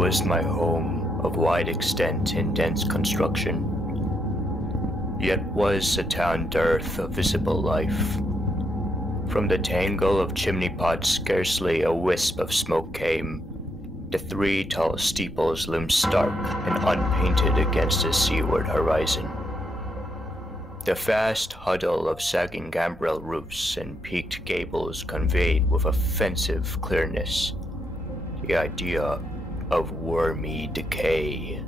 was my home of wide extent and dense construction, yet was a town dearth of visible life. From the tangle of chimney pots scarcely a wisp of smoke came. The three tall steeples loomed stark and unpainted against the seaward horizon. The vast huddle of sagging gambrel roofs and peaked gables conveyed with offensive clearness the idea of wormy decay.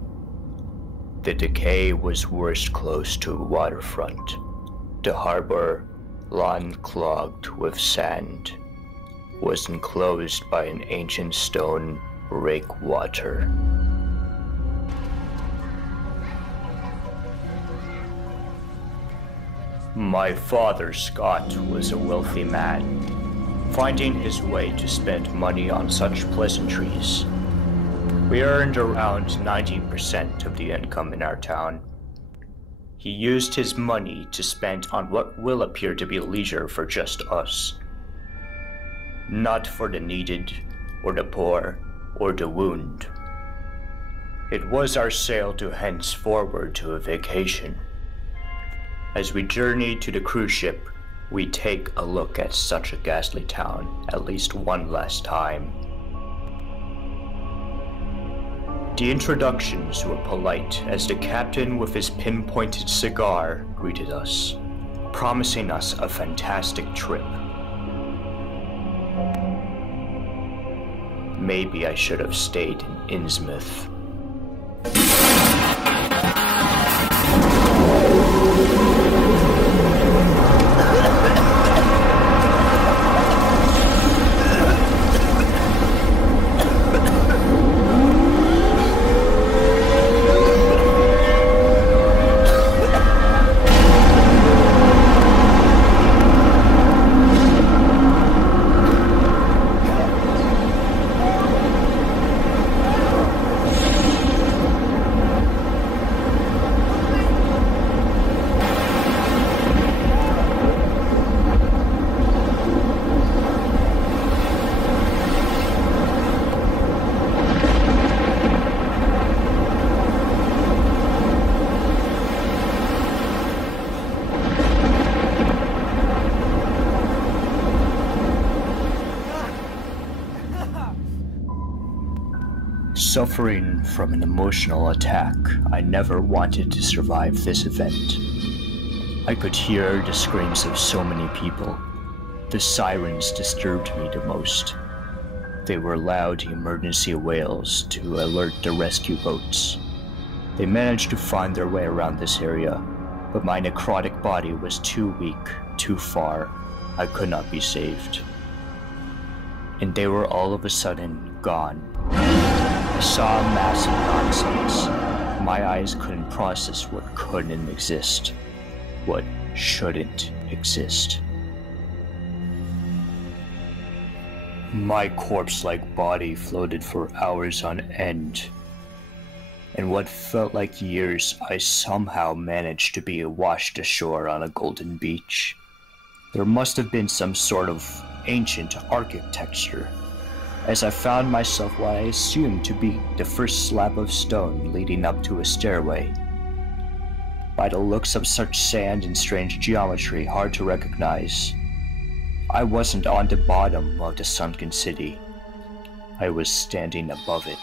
The decay was worst close to waterfront, the harbor, lawn-clogged with sand, was enclosed by an ancient stone breakwater. My father, Scott, was a wealthy man, finding his way to spend money on such pleasantries. We earned around 90% of the income in our town. He used his money to spend on what will appear to be leisure for just us, not for the needed, or the poor, or the wound. It was our sail to henceforward to a vacation. As we journey to the cruise ship, we take a look at such a ghastly town at least one last time. The introductions were polite as the captain with his pinpointed cigar greeted us, promising us a fantastic trip. Maybe I should have stayed in Innsmouth. Suffering from an emotional attack, I never wanted to survive this event. I could hear the screams of so many people. The sirens disturbed me the most. They were loud emergency wails to alert the rescue boats. They managed to find their way around this area, but my necrotic body was too weak, too far. I could not be saved. And they were all of a sudden gone. I saw a mass of nonsense. My eyes couldn't process what couldn't exist, what shouldn't exist. My corpse-like body floated for hours on end. In what felt like years, I somehow managed to be washed ashore on a golden beach. There must have been some sort of ancient architecture, as I found myself what I assumed to be the first slab of stone leading up to a stairway. By the looks of such sand and strange geometry hard to recognize, I wasn't on the bottom of the sunken city. I was standing above it.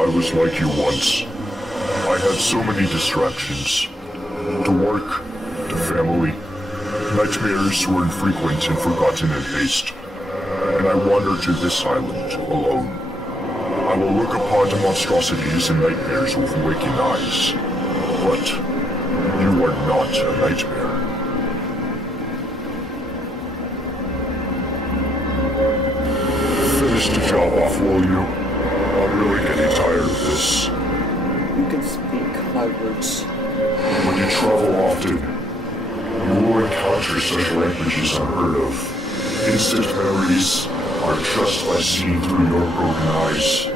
I was like you once. I had so many distractions. To work, to family. Nightmares were infrequent and forgotten in haste. And I wandered to this island, alone. I will look upon the monstrosities and nightmares with waking eyes. But you are not a nightmare. Finish the job off, will you? I'm really getting tired of this. You can speak my words. When you travel often, you will encounter such languages unheard of. Instant memories are just like seen through your broken eyes.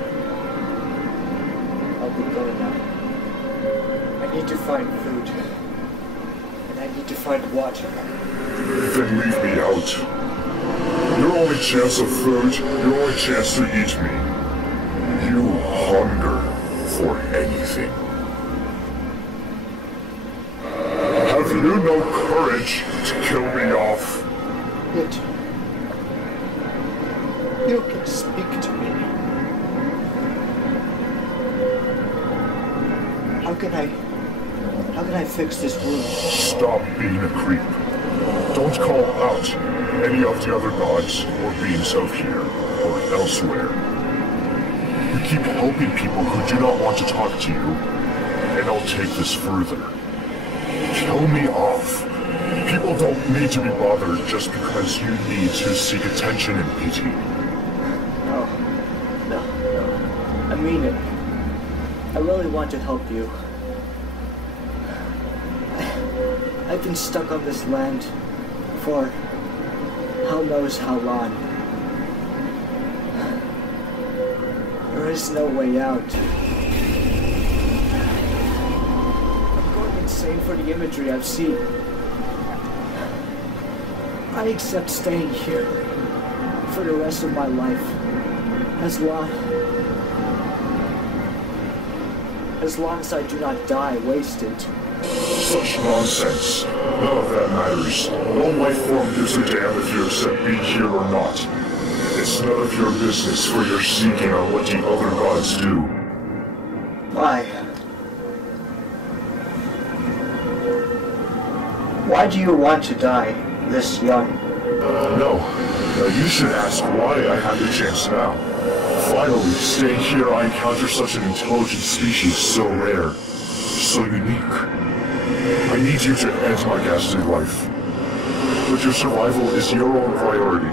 I'll be going now. I need to find food. And I need to find water. Then leave me out. Your only chance of food, your only chance to eat me. You hunger for anything. Have you no courage to kill me off? Yet, you can speak to me. How can I fix this wound? Stop being a creep. Don't call out any of the other gods or beings of here or elsewhere. You keep helping people who do not want to talk to you, and I'll take this further. Kill me off. People don't need to be bothered just because you need to seek attention and pity. No. I mean it. I really want to help you. I've been stuck on this land for how knows how long. There is no way out. I'm going insane for the imagery I've seen. I accept staying here for the rest of my life. As long as I do not die wasted. Such nonsense. None of that matters. No life form gives a damn if you accept being here or not. It's none of your business for your seeking on what the other gods do. Why? Why do you want to die this young? No. Now you should ask why I have the chance now. Finally, staying here, I encounter such an intelligent species so rare, so unique. I need you to end my ghastly life. But your survival is your own priority.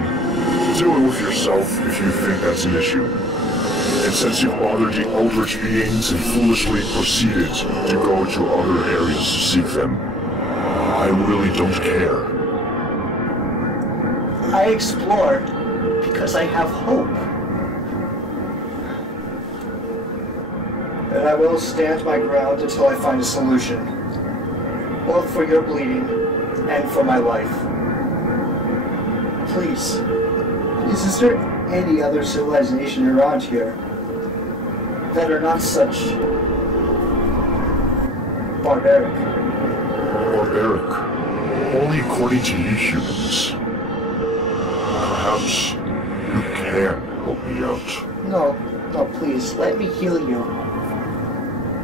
Do it with yourself if you think that's an issue. And since you've bothered the Eldrich beings and foolishly proceeded to go to other areas to seek them, I really don't care. I explore because I have hope. And I will stand my ground until I find a solution. Both for your bleeding and for my life. Please, is there any other civilization around here that are not such barbaric? Barbaric? Only according to you humans. Perhaps you can help me out. No, please, let me heal you.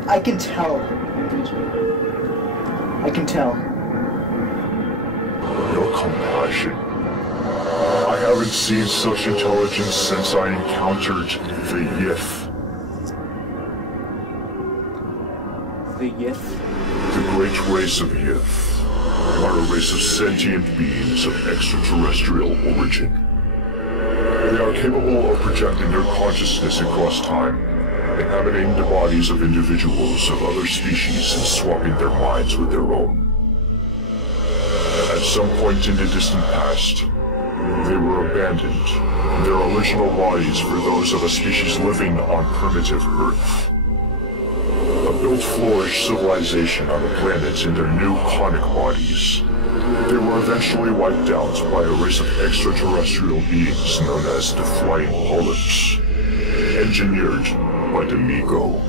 I can tell you beat me. I can tell. Your compassion. I haven't seen such intelligence since I encountered the Yith. The Yith? The great race of Yith are a race of sentient beings of extraterrestrial origin. They are capable of projecting their consciousness across time, inhabiting the bodies of individuals of other species and swapping their minds with their own. At some point in the distant past, they were abandoned, their original bodies for those of a species living on primitive Earth. A built-flourish civilization on the planet in their new conic bodies. They were eventually wiped out by a race of extraterrestrial beings known as the Flying Polyps, engineered by the Migo.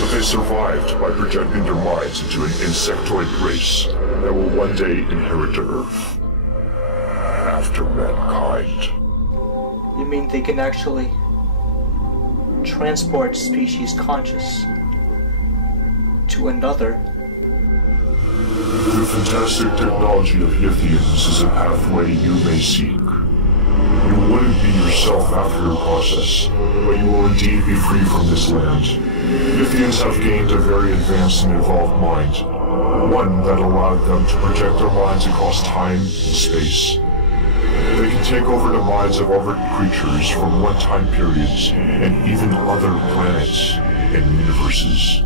But they survived by projecting their minds into an insectoid race that will one day inherit the Earth. After mankind. You mean they can actually transport species conscious to another? The fantastic technology of Yithians is a pathway you may seek. You wouldn't be yourself after your process, but you will indeed be free from this land. Yithians have gained a very advanced and evolved mind, one that allowed them to project their minds across time and space. They can take over the minds of other creatures from one-time periods and even other planets and universes.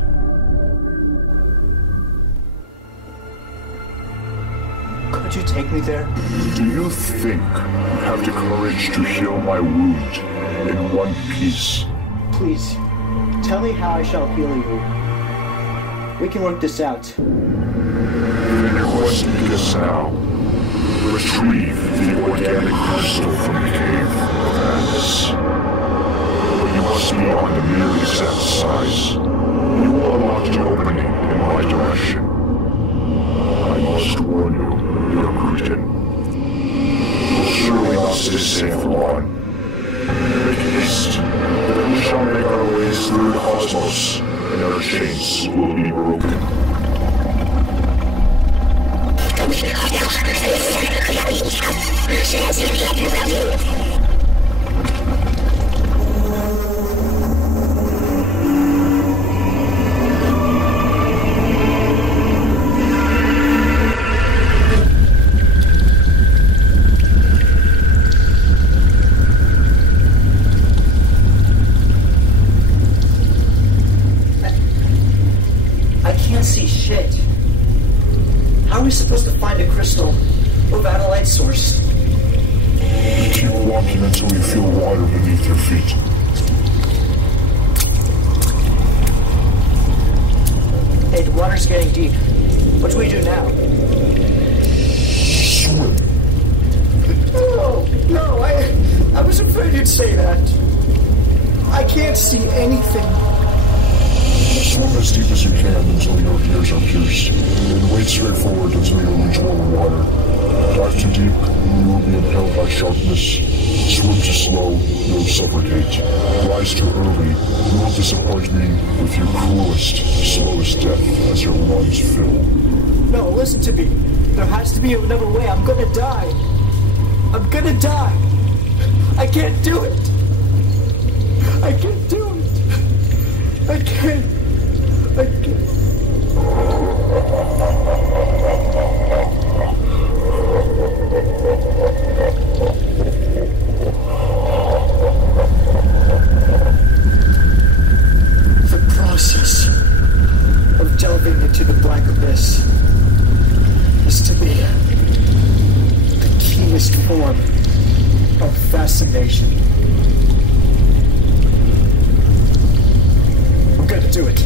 Could you take me there? Do you think you have the courage to heal my wound in one piece? Please, tell me how I shall heal you. We can work this out. Then your quest begins now. Retrieve the organic crystal from the cave of Atlas. But you must be on the mere exact size. You will unlock the opening in my direction. I must warn you, you're Cretan. You'll surely not stay safe for long. Make haste, then we shall make our ways through the cosmos, and our chains will be broken. I can't see shit. How are we supposed to find a crystal without a light source? Keep walking until you feel water beneath your feet. Hey, the water's getting deep. What do we do now? Swim. No, I was afraid you'd say that. I can't see anything. Swim as deep as you can until your ears are pierced, and wade straight forward until you reach warmer water. Dive too deep, and you will be impaled by sharpness. Swim too slow, you'll suffocate. Rise too early, you will disappoint me with your cruelest, slowest death as your lungs fill. No, listen to me. There has to be another way. I'm gonna die. I'm gonna die. I can't do it. I can't do it. I can't. I can't. The process of delving into the black abyss is to be the keenest form of fascination. I'm gonna do it.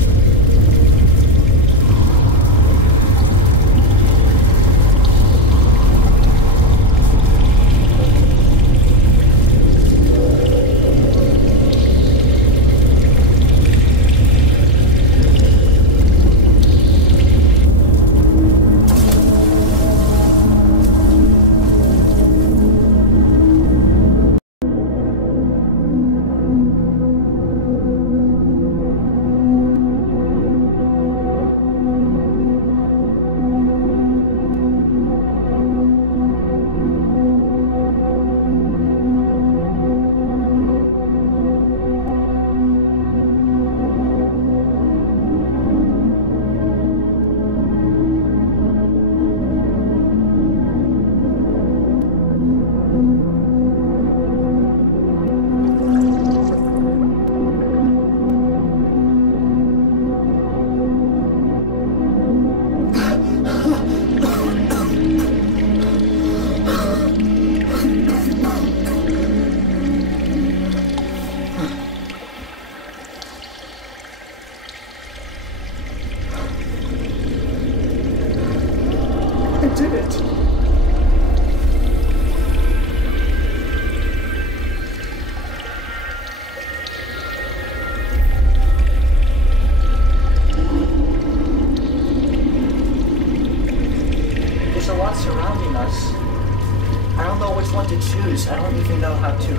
I don't even know how to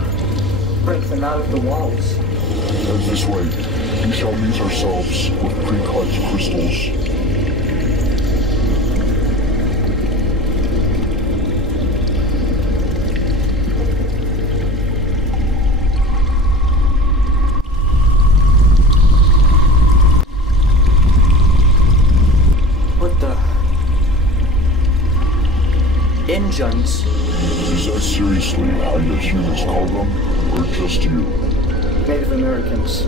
break them out of the walls. And this way, we shall meet ourselves with pre-cut crystals. What the? Injuns? Is that seriously how your humans call them, or just you? Native Americans.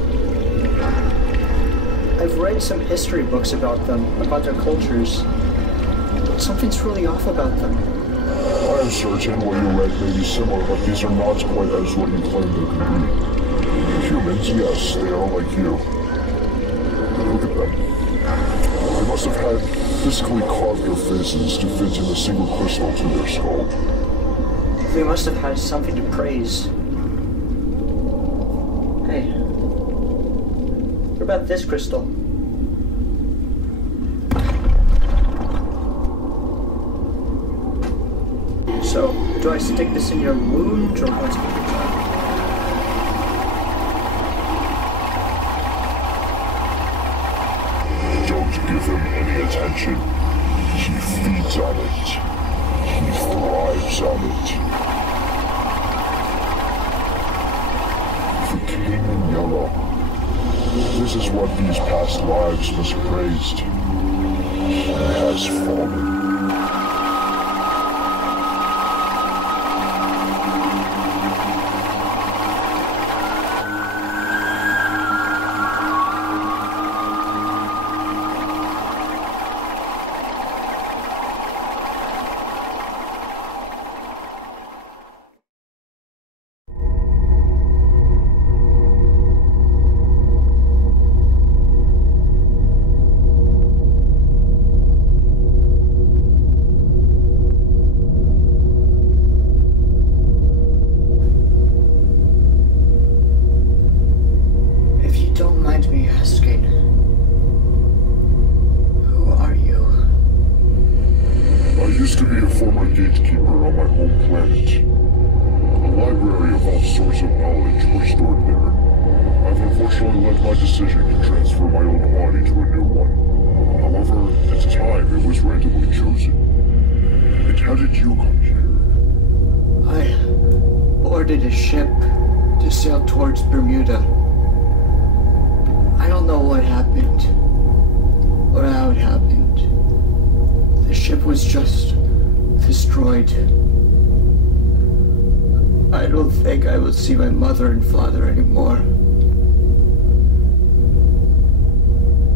I've read some history books about them, about their cultures. But something's really off about them. I am certain what you read may be similar, but these are not quite as what you claim they can be. Humans, yes, they are like you. Look at them. They must have had physically carved their faces to fit in a single crystal to their skull. They must have had something to praise. Hey, what about this crystal? So, do I stick this in your wound, or what's going on? Don't give him any attention. He feeds on it. He thrives on it. The king in yellow. This is what these past lives must have praised. He has fallen. boarded a ship to sail towards Bermuda. I don't know what happened, or how it happened. The ship was just destroyed. I don't think I will see my mother and father anymore.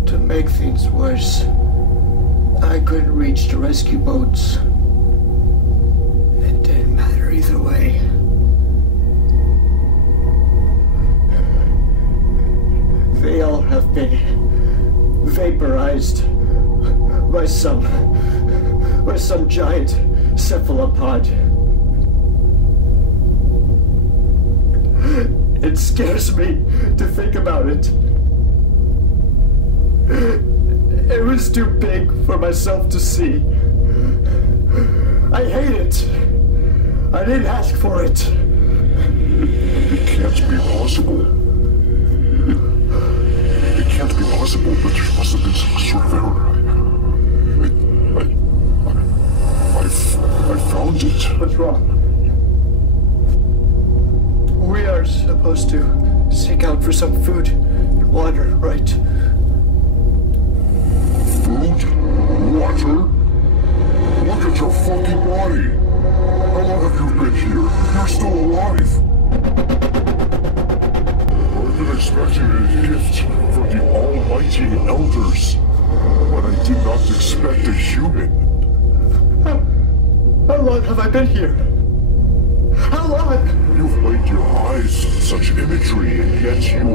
To make things worse, I couldn't reach the rescue boats. It didn't matter either way. They all have been vaporized by some giant cephalopod. It scares me to think about it. It was too big for myself to see. I hate it. I didn't ask for it. It can't be possible. It can't be possible, but there must have been some sort of error. I found it. What's wrong? We are supposed to seek out for some food and water, right? Food? Water? Look at your fucking body! How long have you been here? You're still alive! I've been expecting a gift from the almighty elders, but I did not expect a human. How long have I been here? How long? You've laid your eyes on such imagery, and yet you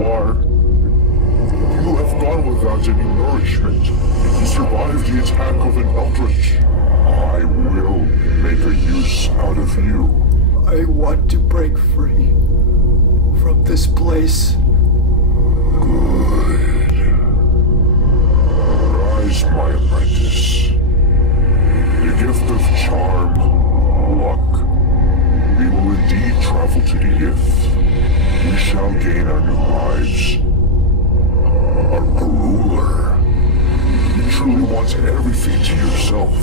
have gone without any nourishment. You survived the attack of an Eldrich. I will make a use out of you. I want to break free from this place. Good. Rise, my apprentice. The gift of charm, luck. We will indeed travel to the If. We shall gain our new lives. A ruler. You truly want everything to yourself.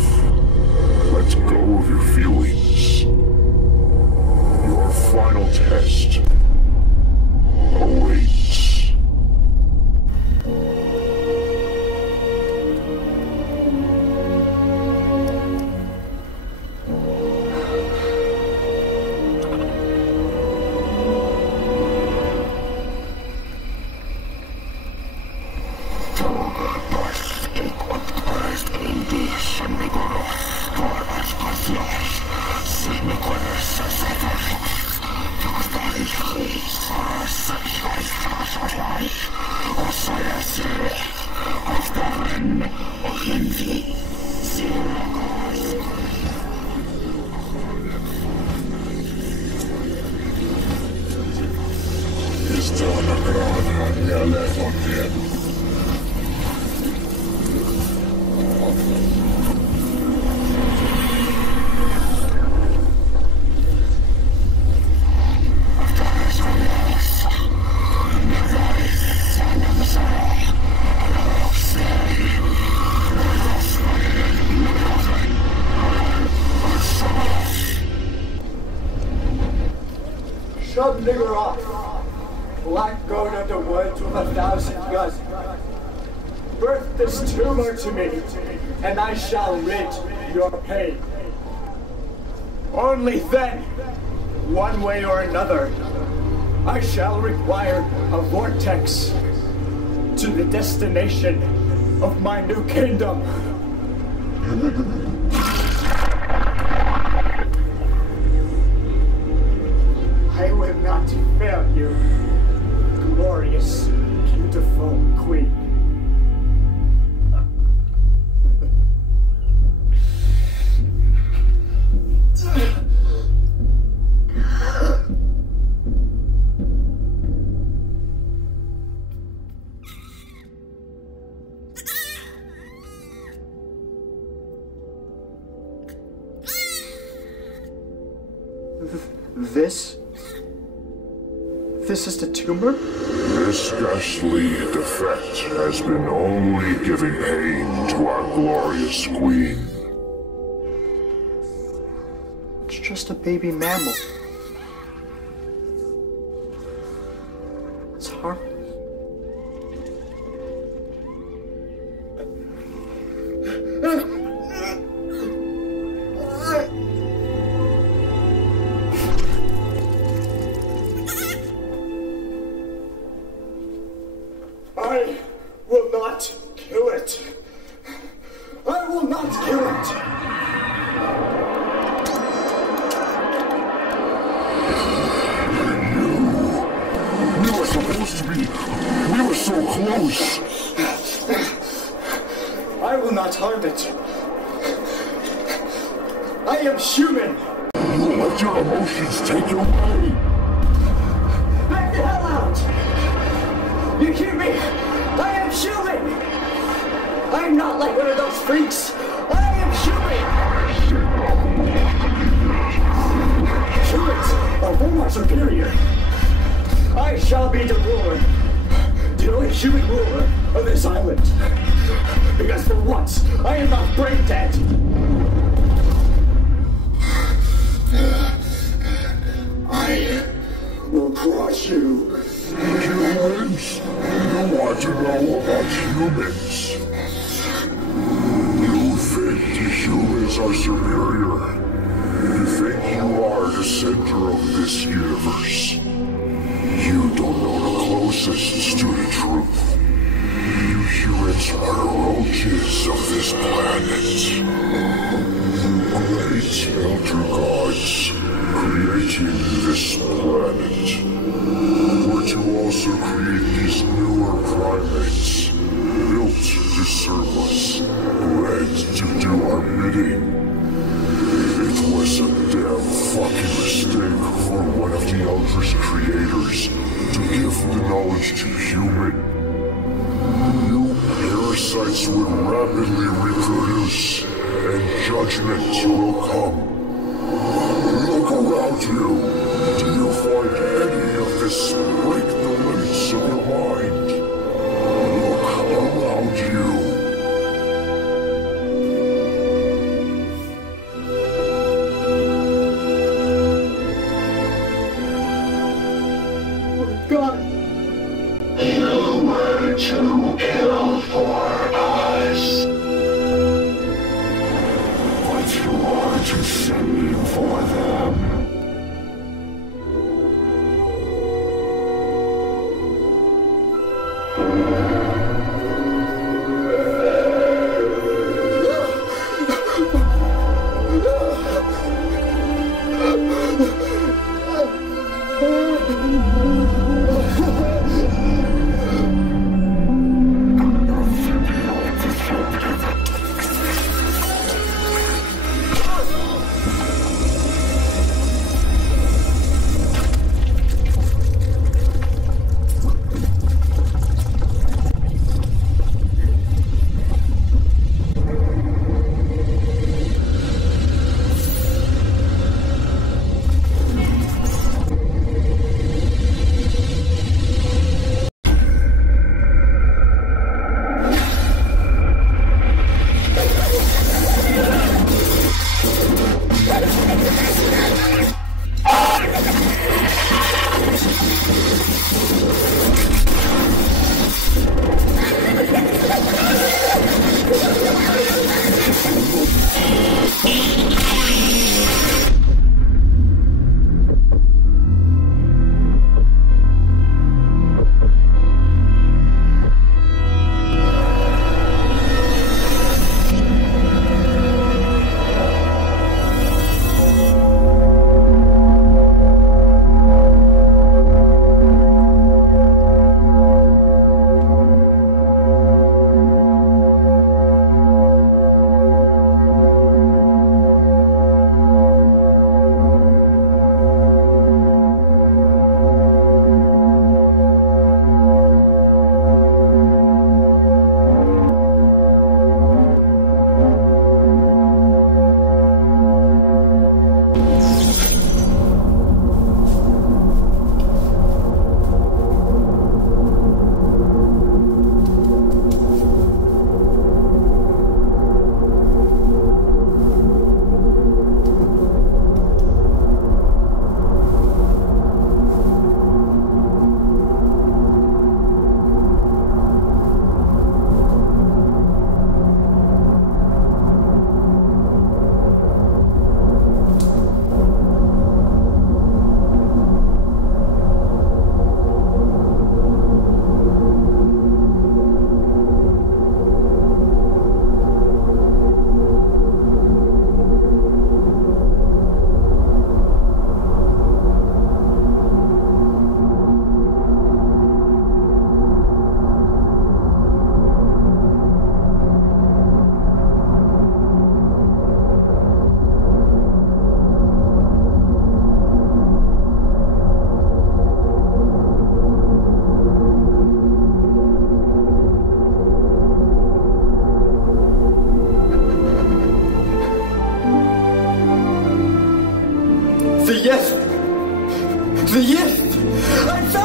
Let go of your feelings. Your final test awaits. Shove nigger off. Black goat of the woods with 1,000 guns. Birth this tumor to me, and I shall rid your pain. Only then, one way or another, I shall require a vortex to the destination of my new kingdom. I will not fail you, glorious, beautiful queen. This is the tumor? This ghastly defect has been only giving pain to our glorious queen. It's just a baby mammal. harmless. I will not kill it. I will not kill it. We were supposed to be. We were so close. I will not harm it. I am human. You let your emotions take you away. Back the hell out! You hear me? I am human! I am not like one of those freaks! I am human! Humans are far more superior! I shall be the ruler! The only human ruler of this island! Because for once, I am not brain dead! I will crush you! Humans? You want to know about humans? You think the humans are superior? You think you are the center of this universe? You don't know the closest to the truth. You humans are the roaches of this planet. Great elder gods creating this planet were to also create these newer primates, built to serve us, bred to do our bidding. It was a damn fucking mistake for one of the Eldrich creators to give the knowledge to human. You parasites would rapidly reproduce, and judgment will come. Look around you. Do you find any of this break the limits of your mind? Look around you. Oh God! You were too ill for us. But you are to save for them.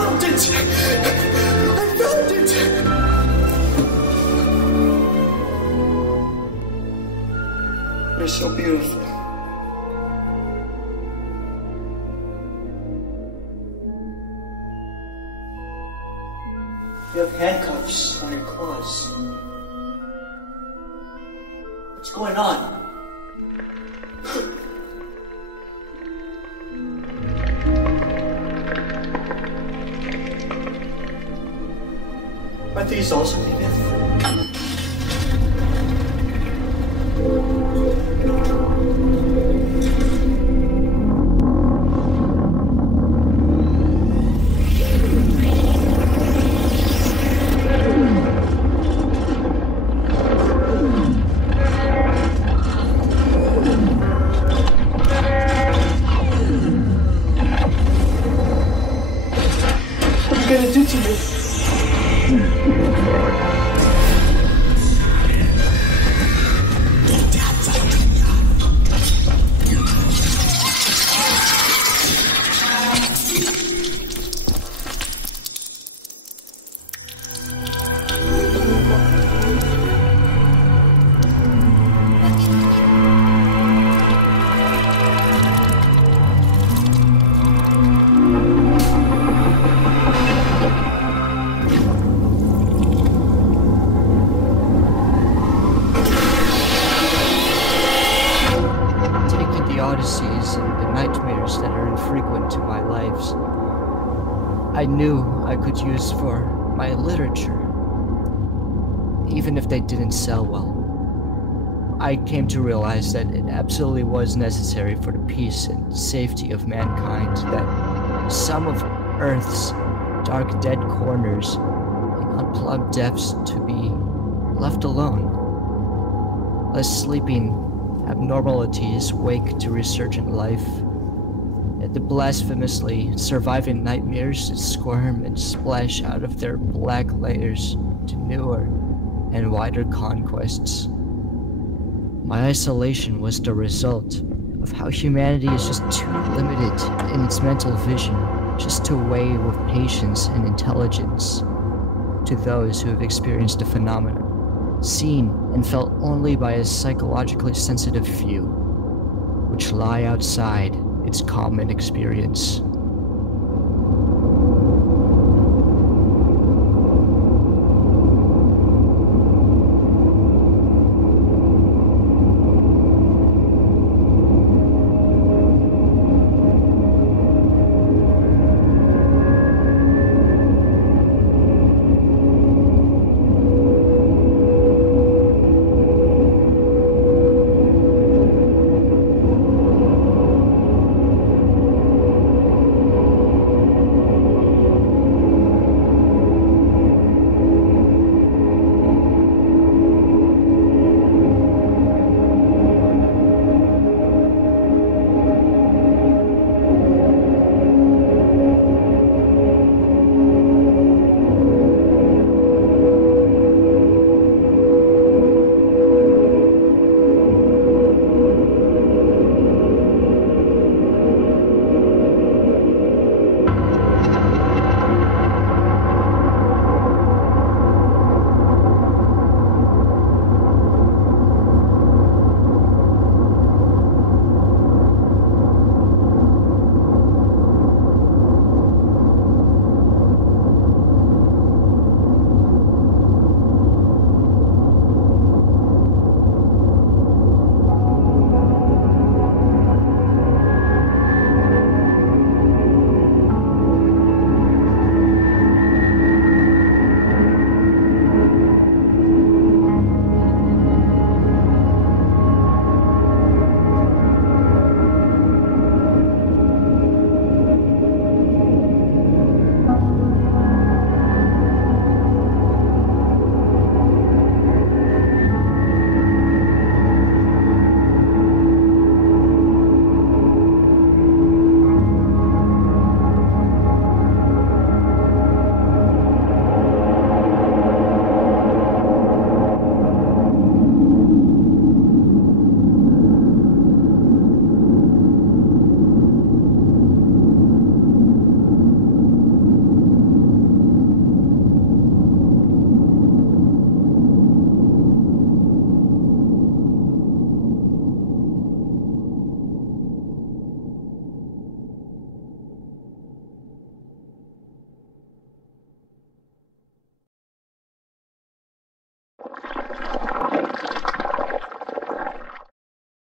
found it! I found it! You're so beautiful. You have handcuffs on your claws. What's going on? Are these also the myth? What are you gonna do to me? I knew I could use for my literature, even if they didn't sell well. I came to realize that it absolutely was necessary for the peace and safety of mankind that some of Earth's dark dead corners and unplugged depths to be left alone, lest sleeping abnormalities wake to resurgent life. The blasphemously surviving nightmares that squirm and splash out of their black layers to newer and wider conquests. My isolation was the result of how humanity is just too limited in its mental vision just to weigh with patience and intelligence to those who have experienced the phenomenon, seen and felt only by a psychologically sensitive few, which lie outside its common experience.